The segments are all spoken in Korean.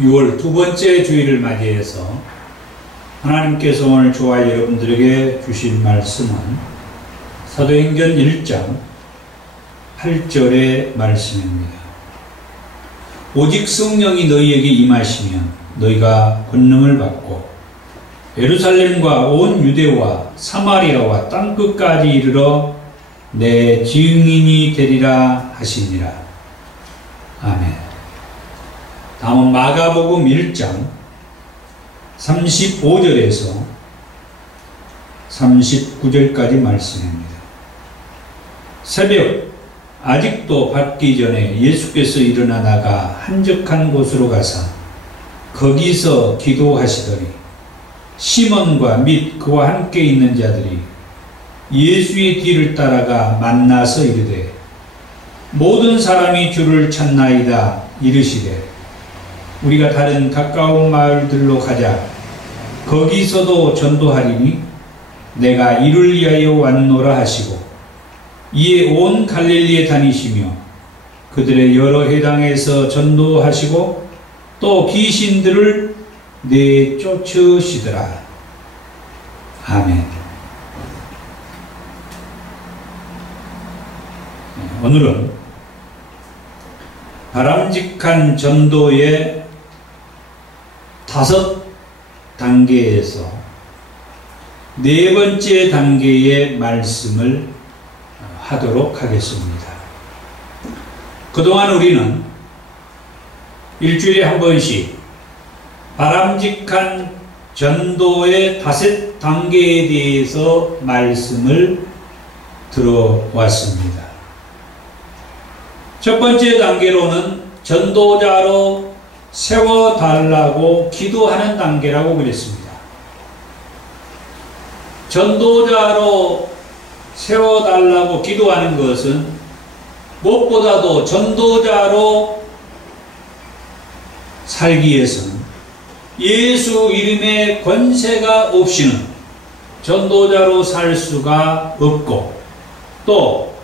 6월 두 번째 주일을 맞이해서 하나님께서 오늘 저와 여러분들에게 주신 말씀은 사도행전 1장 8절의 말씀입니다. 오직 성령이 너희에게 임하시면 너희가 권능을 받고 예루살렘과 온 유대와 사마리아와 땅끝까지 이르러 내 증인이 되리라 하시니라. 아멘. 다음은 마가복음 1장 35절에서 39절까지 말씀입니다. 새벽 아직도 밝기 전에 예수께서 일어나 나가 한적한 곳으로 가사 거기서 기도하시더니 시몬과 및 그와 함께 있는 자들이 예수의 뒤를 따라가 만나서 이르되 모든 사람이 주를 찾나이다 이르시되 우리가 다른 가까운 마을들로 가자 거기서도 전도하리니 내가 이를 위하여 왔노라 하시고 이에 온 갈릴리에 다니시며 그들의 여러 회당에서 전도하시고 또 귀신들을 내쫓으시더라. 아멘. 오늘은 바람직한 전도의 5단계에서 4번째 단계의 말씀을 하도록 하겠습니다. 그동안 우리는 일주일에 한 번씩 바람직한 전도의 5단계에 대해서 말씀을 들어왔습니다. 첫 번째 단계로는 전도자로 세워달라고 기도하는 단계라고 그랬습니다. 전도자로 세워달라고 기도하는 것은 무엇보다도 전도자로 살기 위해서는 예수 이름의 권세가 없이는 전도자로 살 수가 없고 또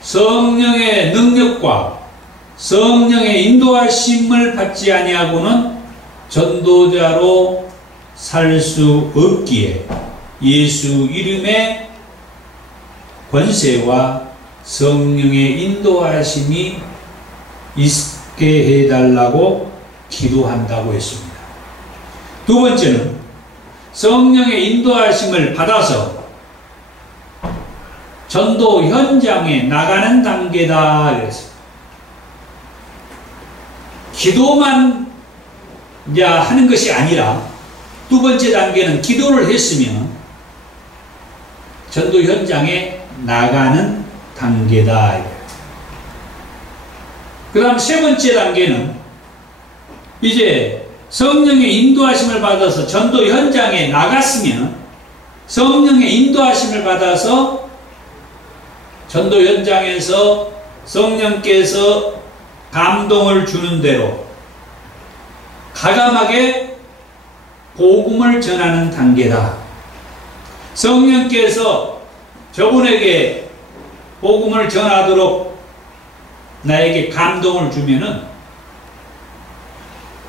성령의 능력과 성령의 인도하심을 받지 아니하고는 전도자로 살 수 없기에 예수 이름의 권세와 성령의 인도하심이 있게 해달라고 기도한다고 했습니다. 두 번째는 성령의 인도하심을 받아서 전도 현장에 나가는 단계다 그랬습니다. 기도만 하는 것이 아니라 두 번째 단계는 기도를 했으면 전도 현장에 나가는 단계다. 그 다음 세 번째 단계는 이제 성령의 인도하심을 받아서 전도 현장에 나갔으면 성령의 인도하심을 받아서 전도 현장에서 성령께서 감동을 주는 대로 가감하게 복음을 전하는 단계다. 성령께서 저분에게 복음을 전하도록 나에게 감동을 주면은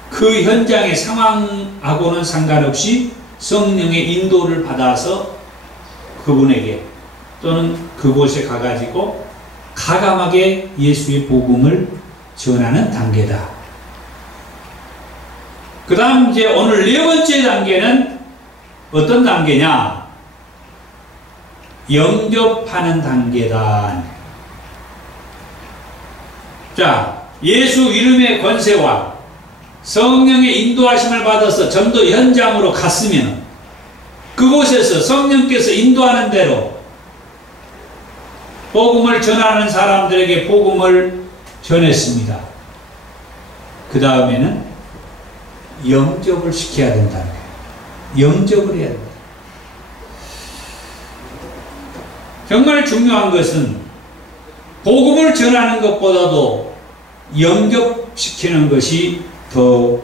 그 현장의 상황하고는 상관없이 성령의 인도를 받아서 그분에게 또는 그곳에 가가지고 가감하게 예수의 복음을 전하는 단계다. 그 다음 이제 오늘 4번째 단계는 어떤 단계냐? 영접하는 단계다. 자, 예수 이름의 권세와 성령의 인도하심을 받아서 전도 현장으로 갔으면 그곳에서 성령께서 인도하는 대로 복음을 전하는 사람들에게 복음을 전했습니다. 그 다음에는 영접을 시켜야 된다는 거예요. 영접을 해야 된다. 정말 중요한 것은 복음을 전하는 것보다도 영접시키는 것이 더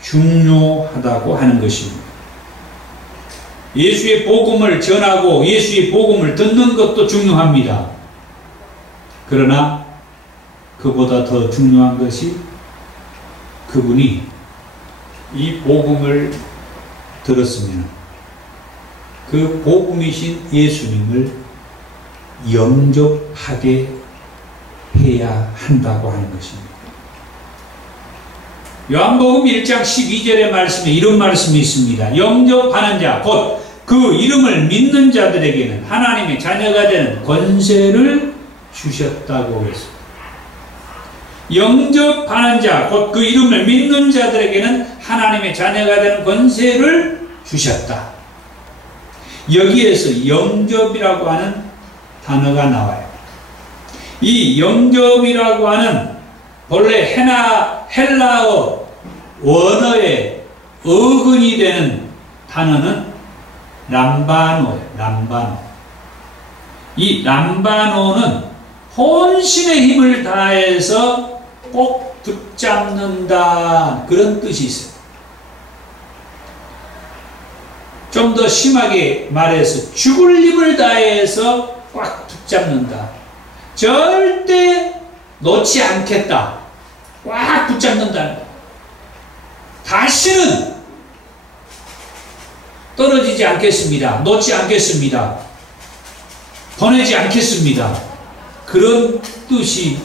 중요하다고 하는 것입니다. 예수의 복음을 전하고 예수의 복음을 듣는 것도 중요합니다. 그러나 그보다 더 중요한 것이 그분이 이 복음을 들었으면 그 복음이신 예수님을 영접하게 해야 한다고 하는 것입니다. 요한복음 1장 12절의 말씀에 이런 말씀이 있습니다. 영접하는 자, 곧 그 이름을 믿는 자들에게는 하나님의 자녀가 되는 권세를 주셨다고 했습니다. 영접하는 자, 곧 그 이름을 믿는 자들에게는 하나님의 자녀가 되는 권세를 주셨다. 여기에서 영접이라고 하는 단어가 나와요. 이 영접이라고 하는 본래 헬라어 원어의 어근이 되는 단어는 람바노예요. 람바노. 이 람바노는 혼신의 힘을 다해서 꼭 붙잡는다, 그런 뜻이 있어요. 좀 더 심하게 말해서 죽을 힘을 다해서 꽉 붙잡는다. 절대 놓지 않겠다. 꽉 붙잡는다. 다시는 떨어지지 않겠습니다. 놓지 않겠습니다. 보내지 않겠습니다. 그런 뜻이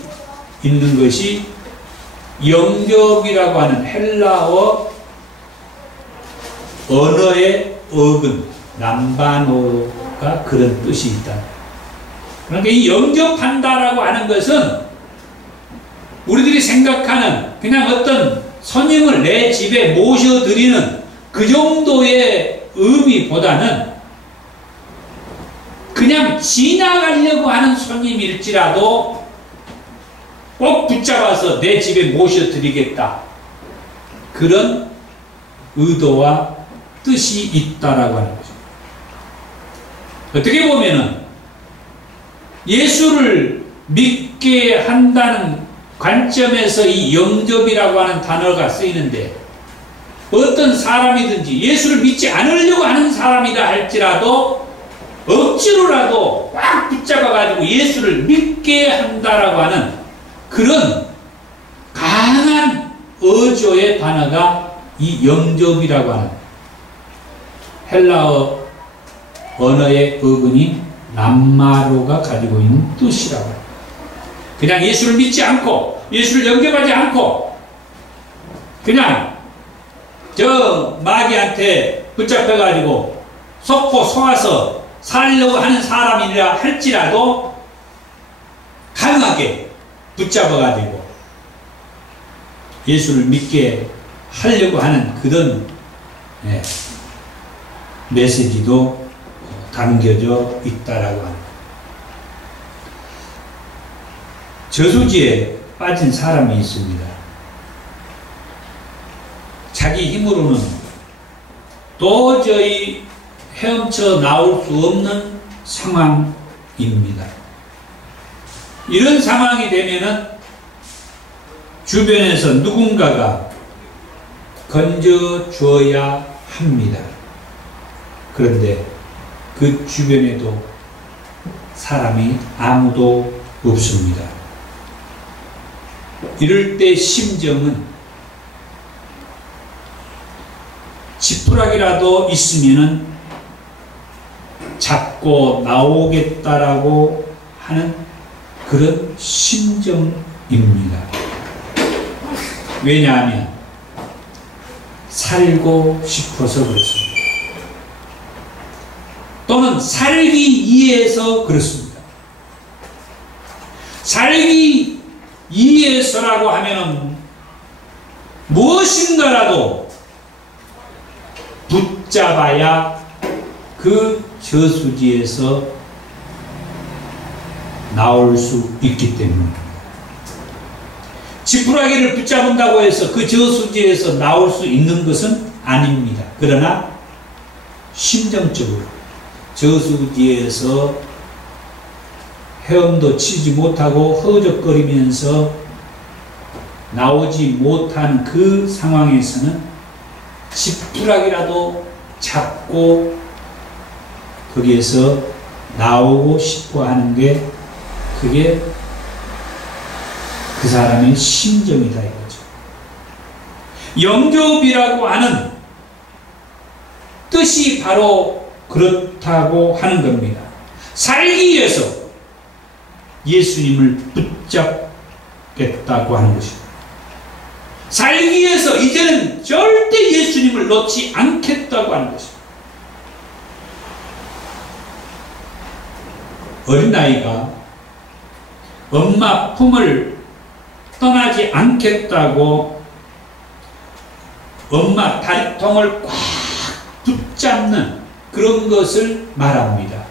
있는 것이 영접이라고 하는 헬라어 언어의 어근, 람바노가 그런 뜻이 있다. 그러니까 이 영접한다라고 하는 것은 우리들이 생각하는 그냥 어떤 손님을 내 집에 모셔드리는 그 정도의 의미보다는 그냥 지나가려고 하는 손님일지라도 꼭 붙잡아서 내 집에 모셔드리겠다. 그런 의도와 뜻이 있다라고 하는 거죠. 어떻게 보면은 예수를 믿게 한다는 관점에서 이 영접이라고 하는 단어가 쓰이는데, 어떤 사람이든지 예수를 믿지 않으려고 하는 사람이다 할지라도 억지로라도 꽉 붙잡아가지고 예수를 믿게 한다라고 하는 그런 강한 어조의 단어가 이 영접이라고 하는 헬라어 언어의 어근인 람마로가 가지고 있는 뜻이라고 합니다. 그냥 예수를 믿지 않고 예수를 영접하지 않고 그냥 저 마귀한테 붙잡혀가지고 속고 속아서 살려고 하는 사람이라 할지라도 강하게 붙잡아가지고 예수를 믿게 하려고 하는 그런 메시지도 담겨져 있다라고 합니다. 저수지에 빠진 사람이 있습니다. 자기 힘으로는 도저히 헤엄쳐 나올 수 없는 상황입니다. 이런 상황이 되면은 주변에서 누군가가 건져줘야 합니다. 그런데 그 주변에도 사람이 아무도 없습니다. 이럴 때 심정은 지푸라기라도 있으면은 잡고 나오겠다라고 하는 그런 심정입니다. 왜냐하면 살고 싶어서 그렇습니다. 또는 살기 위해서 그렇습니다. 살기 위해서라고 하면은 무엇인가라도 붙잡아야 그 저수지에서 나올 수 있기 때문입니다. 지푸라기를 붙잡은다고 해서 그 저수지에서 나올 수 있는 것은 아닙니다. 그러나 심정적으로 저수지에서 헤엄도 치지 못하고 허우적거리면서 나오지 못한 그 상황에서는 지푸라기라도 잡고 거기에서 나오고 싶어 하는 게 그게 그 사람의 심정이다 이거죠. 영접이라고 하는 뜻이 바로 그렇다고 하는 겁니다. 살기 위해서 예수님을 붙잡겠다고 하는 것입니다. 살기 위해서 이제는 절대 예수님을 놓지 않겠다고 하는 것입니다. 어린아이가 엄마 품을 떠나지 않겠다고 엄마 다리통을 꽉 붙잡는 그런 것을 말합니다.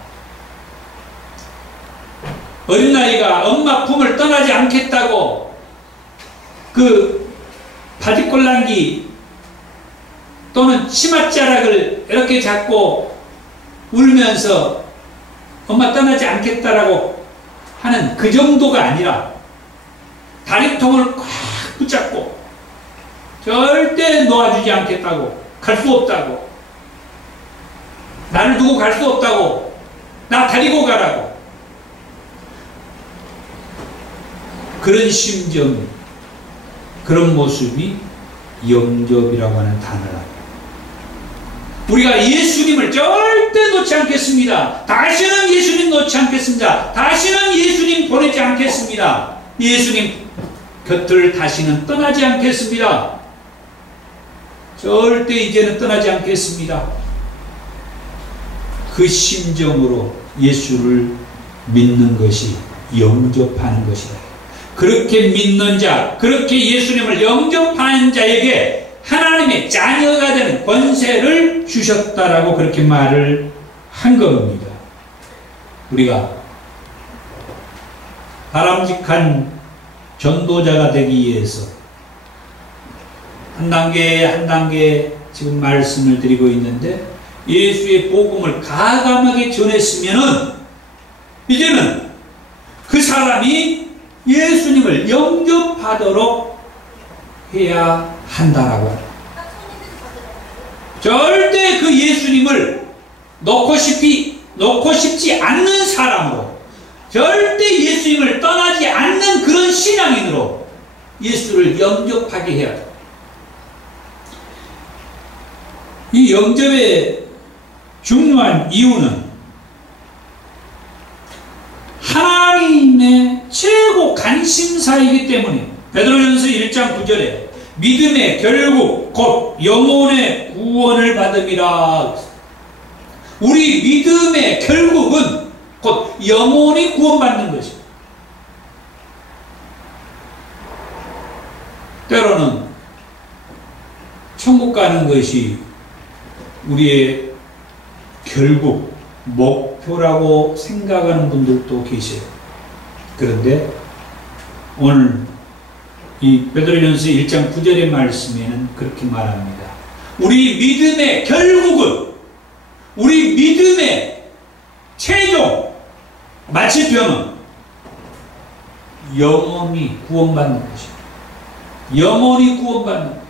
어린아이가 엄마 품을 떠나지 않겠다고 그 바지꼴랑기 또는 치맛자락을 이렇게 잡고 울면서 엄마 떠나지 않겠다라고 하는 그 정도가 아니라 다리통을 꽉 붙잡고 절대 놓아주지 않겠다고, 갈 수 없다고, 나를 두고 갈 수 없다고, 나 데리고 가라고, 그런 심정, 그런 모습이 영접이라고 하는 단어랍니다. 우리가 예수님을 절대 놓지 않겠습니다. 다시는 예수님 놓지 않겠습니다. 다시는 예수님 보내지 않겠습니다. 예수님 곁을 다시는 떠나지 않겠습니다. 절대 이제는 떠나지 않겠습니다. 그 심정으로 예수를 믿는 것이 영접하는 것이다. 그렇게 믿는 자, 그렇게 예수님을 영접하는 자에게 하나님의 자녀가 되는 권세를 주셨다라고 그렇게 말을 한 겁니다. 우리가 바람직한 전도자가 되기 위해서 한 단계 한 단계 지금 말씀을 드리고 있는데, 예수의 복음을 가감하게 전했으면은 이제는 그 사람이 예수님을 영접하도록 해야 한다라고 합니다. 절대 그 예수님을 놓고 싶지 않는 사람으로, 절대 예수님을 떠나지 않는 그런 신앙인으로 예수를 영접하게 해야 합니다. 이 영접의 중요한 이유는 하나님의 최고 관심사이기 때문에 베드로전서 1장 9절에 믿음의 결국 곧 영혼의 구원을 받음이라. 우리 믿음의 결국은 곧 영혼이 구원받는 것입니다. 때로는 천국 가는 것이 우리의 결국 목표라고 생각하는 분들도 계세요. 그런데 오늘 이 베드로전서 1장 9절의 말씀에는 그렇게 말합니다. 우리 믿음의 결국은, 우리 믿음의 최종 마침표는 영혼이 구원받는 것입니다. 영혼이 구원받는 것.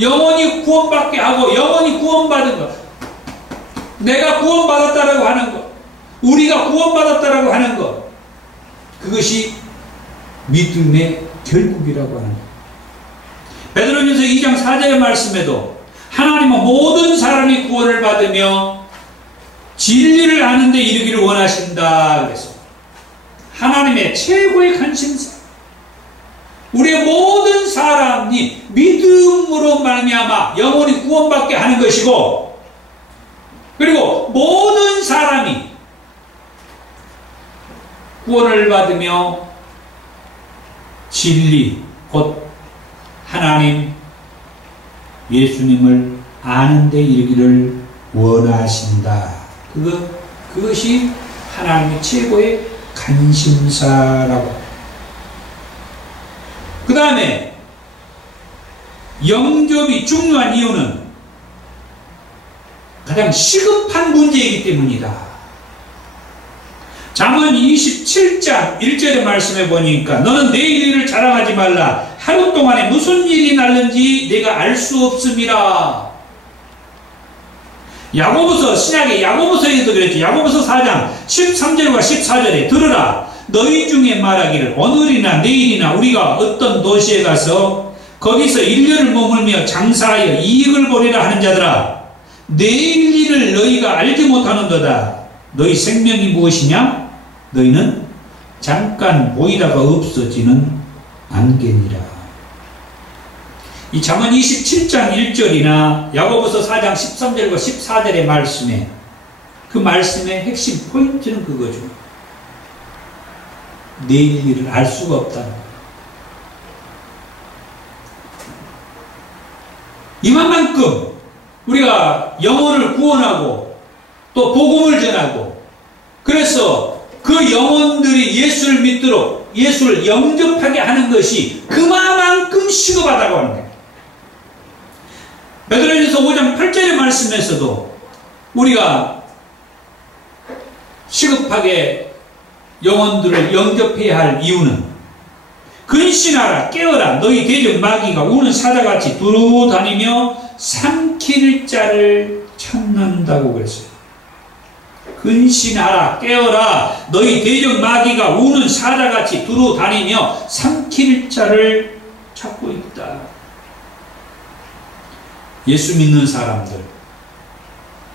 영혼이 구원받게 하고 영혼이 구원받은 것, 내가 구원받았다라고 하는 것, 우리가 구원받았다라고 하는 것, 그것이 믿음의 결국이라고 하는 것. 베드로전서 2장 4절의 말씀에도 하나님은 모든 사람이 구원을 받으며 진리를 아는 데 이르기를 원하신다 그래서 하나님의 최고의 관심사, 우리의 모든 사람이 믿음으로 말미암아 영혼이 구원받게 하는 것이고, 그리고 모든 사람이 구원을 받으며 진리, 곧 하나님 예수님을 아는 데 이르기를 원하신다. 그것이 하나님의 최고의 관심사라고. 그 다음에 영접이 중요한 이유는 가장 시급한 문제이기 때문이다. 잠언 27장 1절의 말씀에 보니까 너는 내일 일을 자랑하지 말라. 하루 동안에 무슨 일이 날는지 내가 알 수 없음이라. 야고보서, 신약의 야고보서에도 그랬지. 야고보서 4장 13절과 14절에 들으라. 너희 중에 말하기를 오늘이나 내일이나 우리가 어떤 도시에 가서 거기서 1년을 머물며 장사하여 이익을 보리라 하는 자들아, 내일 일을 너희가 알지 못하는도다. 너희 생명이 무엇이냐? 너희는 잠깐 보이다가 없어지는 안개니라. 이 잠언 27장 1절이나 야고보서 4장 13절과 14절의 말씀에, 그 말씀의 핵심 포인트는 그거죠. 내일 일을 알 수가 없다는 거예요. 이만큼 우리가 영혼을 구원하고 또 복음을 전하고, 그래서 그 영혼들이 예수를 믿도록 예수를 영접하게 하는 것이 그만큼 시급하다고 하는 거예요. 베드로전서 5장 8절의 말씀에서도 우리가 시급하게 영혼들을 영접해야 할 이유는, 근신하라 깨어라 너희 대적 마귀가 우는 사자같이 두루 다니며 삼킬 자를 찾는다고 그랬어요. 근신하라 깨어라 너희 대적 마귀가 우는 사자같이 두루 다니며 삼킬 자를 찾고 있다. 예수 믿는 사람들,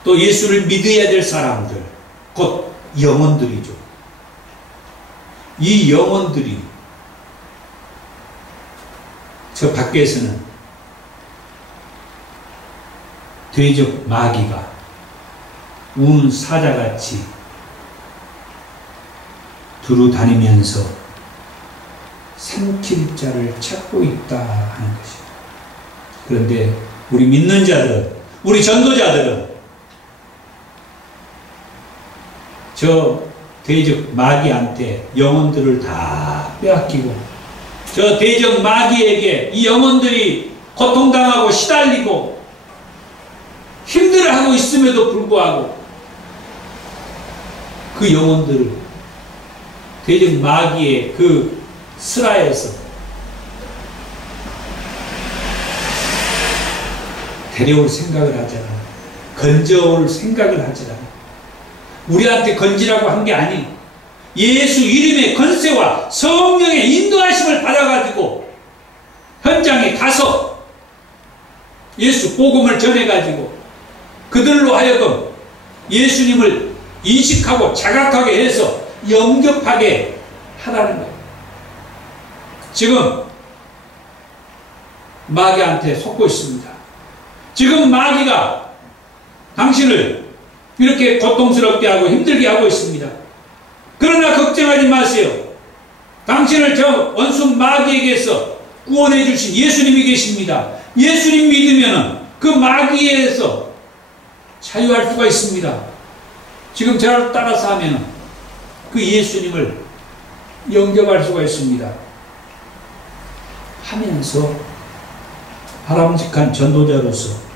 또 예수를 믿어야 될 사람들, 곧 영혼들이죠. 이 영혼들이 저 밖에서는 대적 마귀가 우는 사자같이 두루 다니면서 삼킬 자를 찾고 있다 하는 것입니다. 그런데 우리 믿는 자들, 우리 전도자들은 저 대적 마귀한테 영혼들을 다 빼앗기고, 저 대적 마귀에게 이 영혼들이 고통당하고 시달리고 힘들어하고 있음에도 불구하고 그 영혼들을 대적 마귀의 그 슬하에서 데려올 생각을 하잖아. 건져올 생각을 하잖아. 우리한테 건지라고 한 게 아니, 예수 이름의 권세와 성령의 인도하심을 받아가지고 현장에 가서 예수 복음을 전해가지고 그들로 하여금 예수님을 인식하고 자각하게 해서 영접하게 하라는 거예요. 지금 마귀한테 속고 있습니다. 지금 마귀가 당신을 이렇게 고통스럽게 하고 힘들게 하고 있습니다. 그러나 걱정하지 마세요. 당신을 저 원수 마귀에게서 구원해 주신 예수님이 계십니다. 예수님 믿으면 그 마귀에서 자유할 수가 있습니다. 지금 저를 따라서 하면 그 예수님을 영접할 수가 있습니다. 하면서 바람직한 전도자로서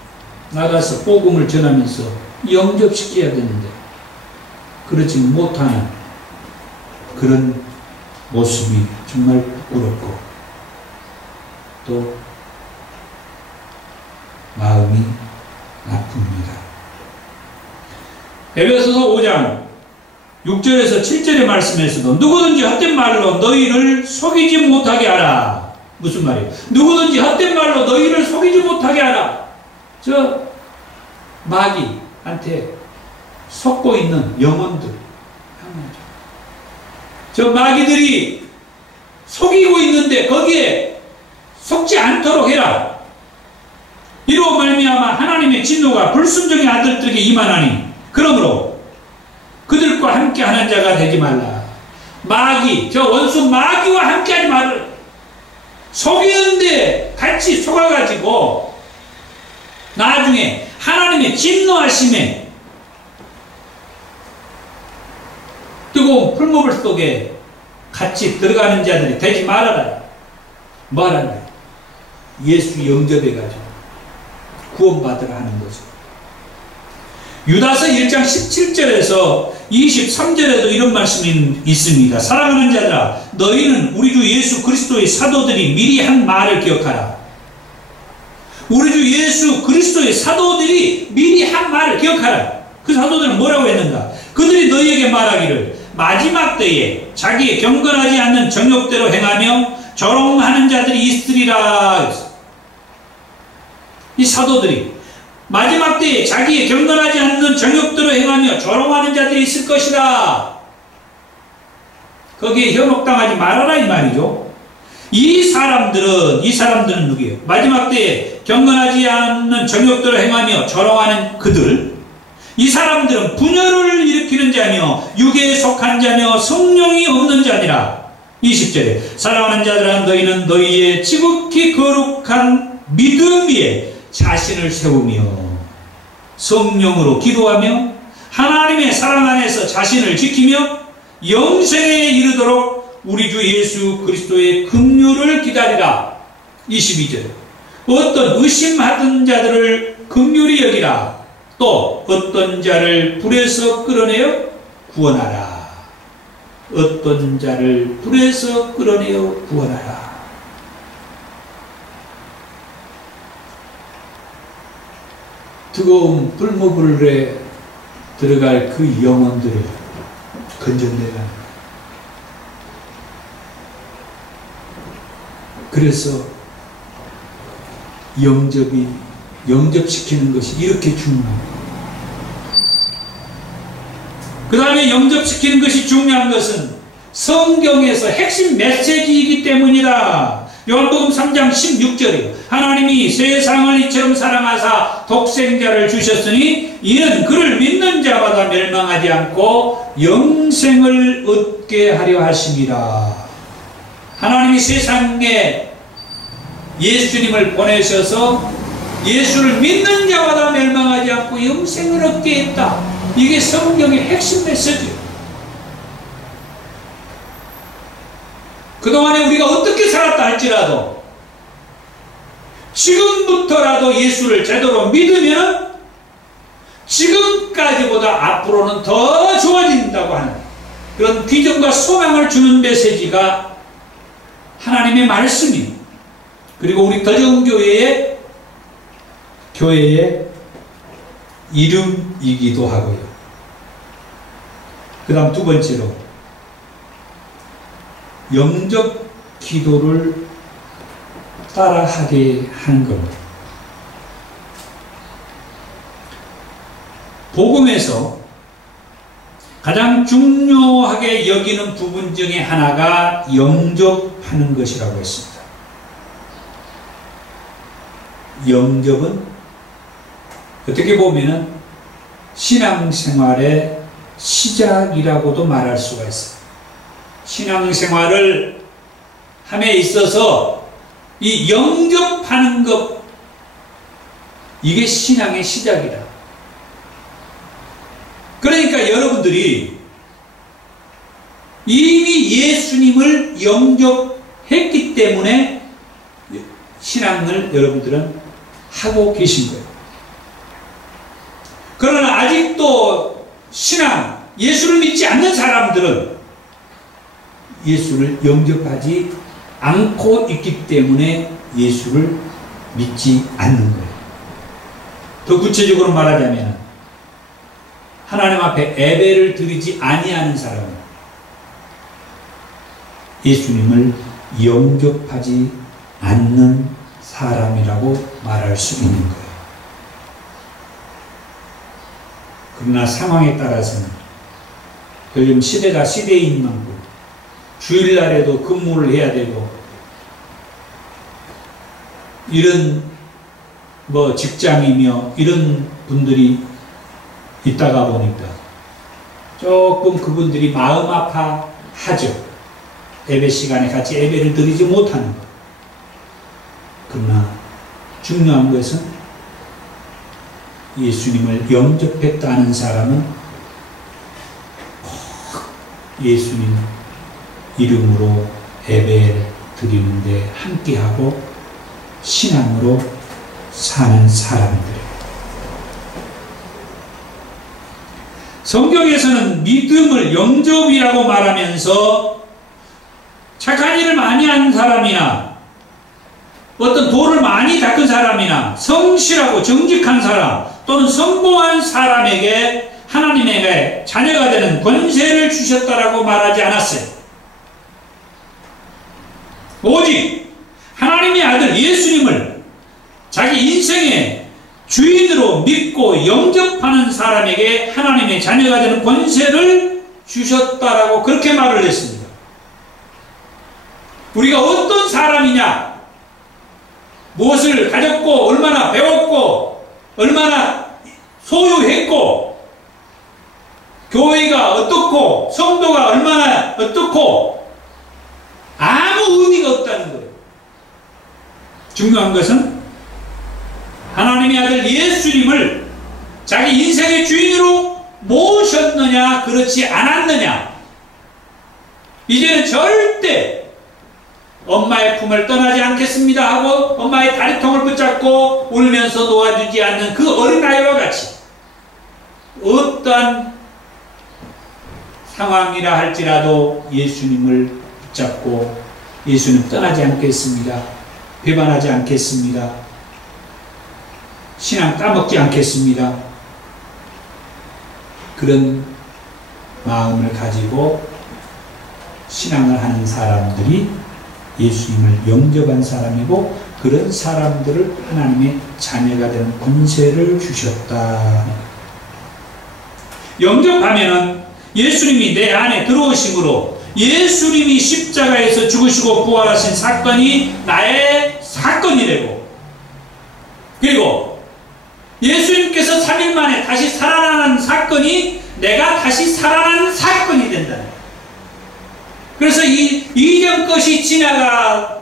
나가서 복음을 전하면서 영접시켜야 되는데 그렇지 못하는 그런 모습이 정말 부끄럽고 또 마음이 아픕니다. 에베소서 5장 6절에서 7절의 말씀에서도 누구든지 헛된 말로 너희를 속이지 못하게 하라. 무슨 말이에요? 누구든지 헛된 말로 너희를 속이지 못하게 하라. 저 마귀한테 속고 있는 영혼들, 저 마귀들이 속이고 있는데 거기에 속지 않도록 해라. 이로 말미암아 하나님의 진노가 불순종의 아들들에게 임하나니 그러므로 그들과 함께 하는 자가 되지 말라. 마귀, 저 원수 마귀와 함께 하지 말라. 속이는데 같이 속아가지고 나중에 하나님의 진노하심에 뜨거운 풀무불 속에 같이 들어가는 자들이 되지 말아라. 뭐하라는 거야? 예수 영접해가지고 구원받으라 하는 거죠. 유다서 1장 17절에서 23절에도 이런 말씀이 있습니다. 사랑하는 자들아, 너희는 우리 주 예수 그리스도의 사도들이 미리 한 말을 기억하라. 우리 주 예수 그리스도의 사도들이 미리 한 말을 기억하라. 그 사도들은 뭐라고 했는가? 그들이 너희에게 말하기를 마지막 때에 자기의 경건하지 않는 정욕대로 행하며 조롱하는 자들이 있으리라. 이 사도들이 마지막 때에 자기의 경건하지 않는 정욕대로 행하며 조롱하는 자들이 있을 것이다. 거기에 현혹당하지 말아라 이 말이죠. 이 사람들은 누구예요? 마지막 때에 경건하지 않는 정욕대로 행하며 조롱하는 그들, 이 사람들은 분열을 일으키는 자며 육에 속한 자며 성령이 없는 자니라. 20절에 사랑하는 자들아 너희는 너희의 지극히 거룩한 믿음 위에 자신을 세우며 성령으로 기도하며 하나님의 사랑 안에서 자신을 지키며 영생에 이르도록 우리 주 예수 그리스도의 긍휼을 기다리라. 22절 어떤 의심하던 자들을 긍휼히 여기라. 또 어떤 자를 불에서 끌어내어 구원하라. 어떤 자를 불에서 끌어내어 구원하라. 뜨거운 불모불에 들어갈 그 영혼들을 건져내라. 그래서 영접시키는 것이 이렇게 중요합니다. 그 다음에 영접시키는 것이 중요한 것은 성경에서 핵심 메시지이기 때문이다. 요한복음 3장 16절이요. 하나님이 세상을 이처럼 사랑하사 독생자를 주셨으니 이는 그를 믿는 자마다 멸망하지 않고 영생을 얻게 하려 하심이라. 하나님이 세상에 예수님을 보내셔서 예수를 믿는 자마다 멸망하지 않고 영생을 얻게 했다. 이게 성경의 핵심 메시지예요. 그동안에 우리가 어떻게 살았다 할지라도 지금부터라도 예수를 제대로 믿으면 지금까지보다 앞으로는 더 좋아진다고 하는 그런 비전과 소망을 주는 메시지가 하나님의 말씀이, 그리고 우리 더정교회의 이름이기도 하고요. 그 다음 두 번째로 영접 기도를 따라하게 하는 겁니다. 복음에서 가장 중요하게 여기는 부분 중에 하나가 영접하는 것이라고 했습니다. 영접은 어떻게 보면은 신앙생활의 시작이라고도 말할 수가 있어요. 신앙생활을 함에 있어서 이 영접하는 것, 이게 신앙의 시작이다. 그러니까 여러분들이 이미 예수님을 영접했기 때문에 신앙을 여러분들은 하고 계신 거예요. 그러나 아직도 신앙, 예수를 믿지 않는 사람들은 예수를 영접하지 않고 있기 때문에 예수를 믿지 않는 거예요. 더 구체적으로 말하자면 하나님 앞에 예배를 드리지 아니하는 사람은 예수님을 영접하지 않는 사람이라고 말할 수 있는 거예요. 그러나 상황에 따라서는 요즘 시대가 시대인 만큼 주일날에도 근무를 해야 되고 이런 직장이며 이런 분들이 있다가 보니까 조금 그분들이 마음 아파하죠. 예배 시간에 같이 예배를 드리지 못하는 것. 그러나 중요한 것은 예수님을 영접했다는 사람은 예수님 이름으로 예배 드리는데 함께하고 신앙으로 사는 사람들이에요. 성경에서는 믿음을 영접이라고 말하면서 착한 일을 많이 한 사람이나 어떤 돌을 많이 닦은 사람이나 성실하고 정직한 사람 또는 성공한 사람에게 하나님에게 자녀가 되는 권세를 주셨다라고 말하지 않았어요. 오직 하나님의 아들 예수님을 자기 인생의 주인으로 믿고 영접하는 사람에게 하나님의 자녀가 되는 권세를 주셨다라고 그렇게 말을 했습니다. 우리가 어떤 사람이냐, 무엇을 가졌고 얼마나 배웠고 얼마나 소유했고 교회가 어떻고 성도가 얼마나 어떻고 아무 의미가 없다는 거예요. 중요한 것은 하나님의 아들 예수님을 자기 인생의 주인으로 모셨느냐 그렇지 않았느냐. 이제는 절대 엄마의 품을 떠나지 않겠습니다 하고 엄마의 다리통을 붙잡고 울면서 놓아주지 않는 그 어린아이와 같이 어떠한 상황이라 할지라도 예수님을 붙잡고 예수님 떠나지 않겠습니다, 배반하지 않겠습니다, 신앙 까먹지 않겠습니다, 그런 마음을 가지고 신앙을 하는 사람들이 예수님을 영접한 사람이고 그런 사람들을 하나님의 자녀가 되는 권세를 주셨다. 영접하면은 예수님이 내 안에 들어오심으로 예수님이 십자가에서 죽으시고 부활하신 사건이 나의 사건이 되고, 그리고 예수님께서 3일 만에 다시 살아나는 사건이 내가 다시 살아나는 사건이 된다. 그래서 이전 것이 지나갔으며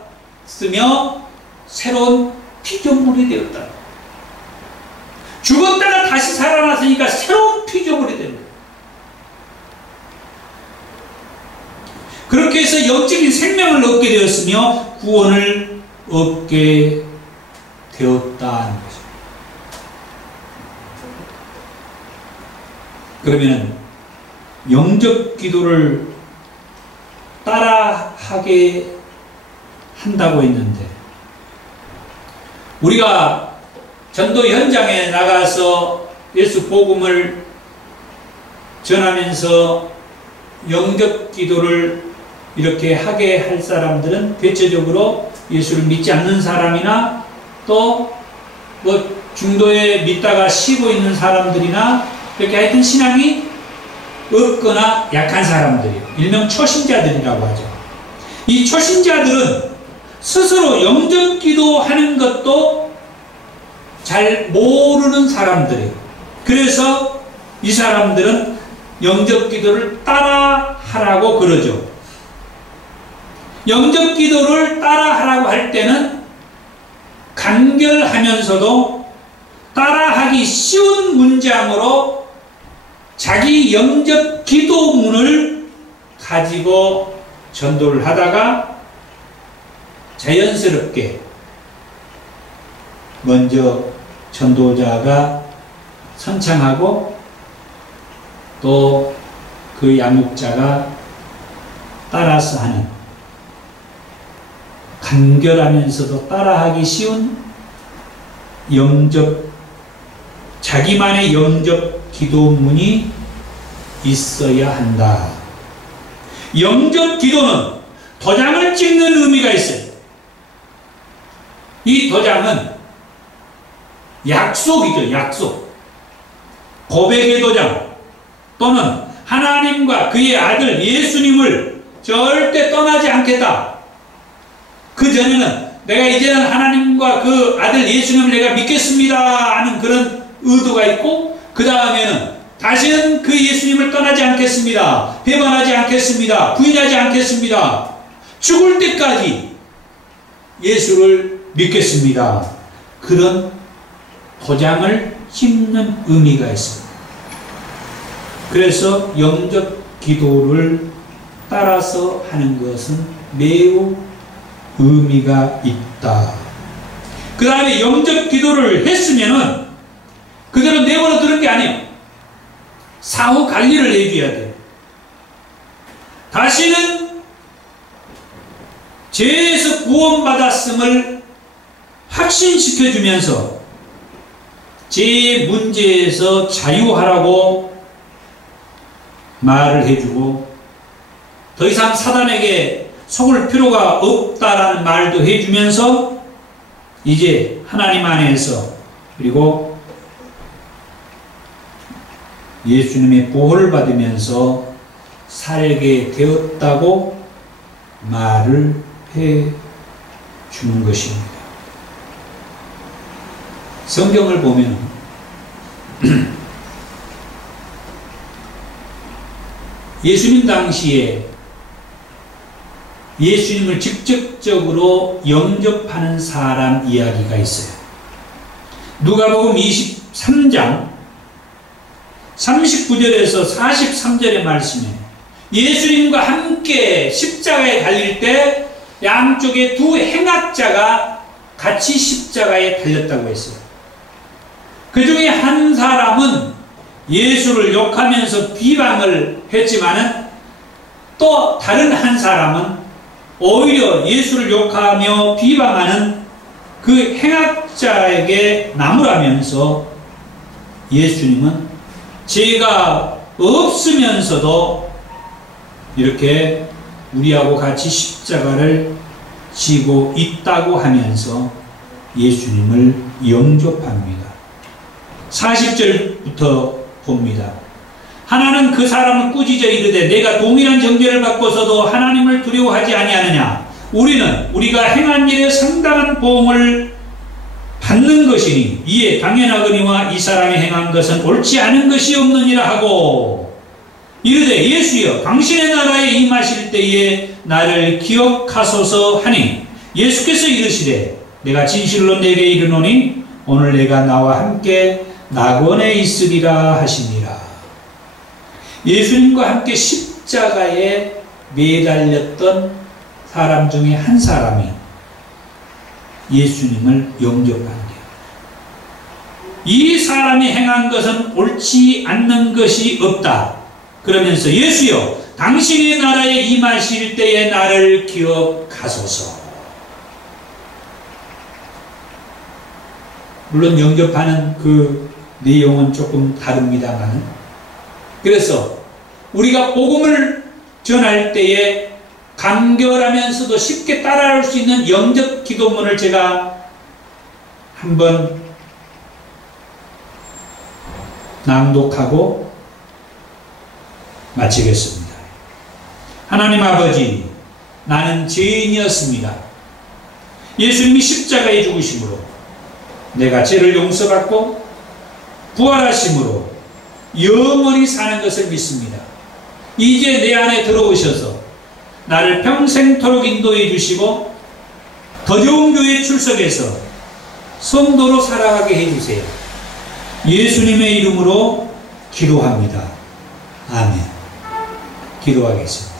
새로운 피조물이 되었다. 죽었다가 다시 살아났으니까 새로운 피조물이 되는 거예요. 그렇게 해서 영적인 생명을 얻게 되었으며 구원을 얻게 되었다는 거죠. 그러면 영접 기도를 따라하게 한다고 했는데, 우리가 전도 현장에 나가서 예수 복음을 전하면서 영접 기도를 이렇게 하게 할 사람들은 대체적으로 예수를 믿지 않는 사람이나 또 뭐 중도에 믿다가 쉬고 있는 사람들이나 이렇게 하여튼 신앙이 없거나 약한 사람들이에요. 일명 초신자들이라고 하죠. 이 초신자들은 스스로 영접 기도하는 것도 잘 모르는 사람들이에요. 그래서 이 사람들은 영접 기도를 따라 하라고 그러죠. 영접 기도를 따라 하라고 할 때는 간결하면서도 따라하기 쉬운 문장으로 자기 영접 기도문을 가지고 전도를 하다가 자연스럽게 먼저 전도자가 선창하고 또 그 양육자가 따라서 하는, 간결하면서도 따라하기 쉬운 자기만의 영접 기도문이 있어야 한다. 영접 기도는 도장을 찍는 의미가 있어요. 이 도장은 약속이죠. 약속. 고백의 도장 또는 하나님과 그의 아들 예수님을 절대 떠나지 않겠다. 그 전에는 내가 이제는 하나님과 그 아들 예수님을 내가 믿겠습니다 하는 그런 의도가 있고, 그 다음에는 다시는 그 예수님을 떠나지 않겠습니다, 배반하지 않겠습니다, 부인하지 않겠습니다, 죽을 때까지 예수를 믿겠습니다. 그런 도장을 찍는 의미가 있습니다. 그래서 영접 기도를 따라서 하는 것은 매우 의미가 있다. 그 다음에 영접 기도를 했으면은 그대로 내버려 두는 게 아니에요. 사후 관리를 해줘야 돼요. 다시는 죄에서 구원받았음을 확신시켜주면서 죄 문제에서 자유하라고 말을 해주고, 더 이상 사단에게 속을 필요가 없다라는 말도 해주면서 이제 하나님 안에서 그리고 예수님의 보호를 받으면서 살게 되었다고 말을 해 주는 것입니다. 성경을 보면 예수님 당시에 예수님을 직접적으로 영접하는 사람 이야기가 있어요. 누가복음 23장 39절에서 43절의 말씀에 예수님과 함께 십자가에 달릴 때 양쪽에 두 행악자가 같이 십자가에 달렸다고 했어요. 그 중에 한 사람은 예수를 욕하면서 비방을 했지만은 또 다른 한 사람은 오히려 예수를 욕하며 비방하는 그 행악자에게 나무라면서 예수님은 죄가 없으면서도 이렇게 우리하고 같이 십자가를 지고 있다고 하면서 예수님을 영접합니다. 40절부터 봅니다. 하나는 그 사람을 꾸짖어 이르되 내가 동일한 정죄를 받고서도 하나님을 두려워하지 아니하느냐. 우리가 행한 일에 상당한 보응을 받는 것이니 이에 당연하거니와 이 사람이 행한 것은 옳지 않은 것이 없느니라 하고 이르되 예수여 당신의 나라에 임하실 때에 나를 기억하소서 하니 예수께서 이르시되 내가 진실로 내게 이르노니 오늘 내가 나와 함께 낙원에 있으리라 하시니라. 예수님과 함께 십자가에 매달렸던 사람 중에 한 사람이 예수님을 영접한 거예요. 이 사람이 행한 것은 옳지 않는 것이 없다. 그러면서 예수여 당신의 나라에 임하실 때에 나를 기억하소서. 물론 영접하는 그 내용은 조금 다릅니다만 그래서 우리가 복음을 전할 때에 간결하면서도 쉽게 따라할 수 있는 영접 기도문을 제가 한번 낭독하고 마치겠습니다. 하나님 아버지, 나는 죄인이었습니다. 예수님이 십자가에 죽으심으로 내가 죄를 용서받고 부활하심으로 영원히 사는 것을 믿습니다. 이제 내 안에 들어오셔서 나를 평생토록 인도해 주시고 더 좋은 교회에 출석해서 성도로 살아가게 해주세요. 예수님의 이름으로 기도합니다. 아멘. 기도하겠습니다.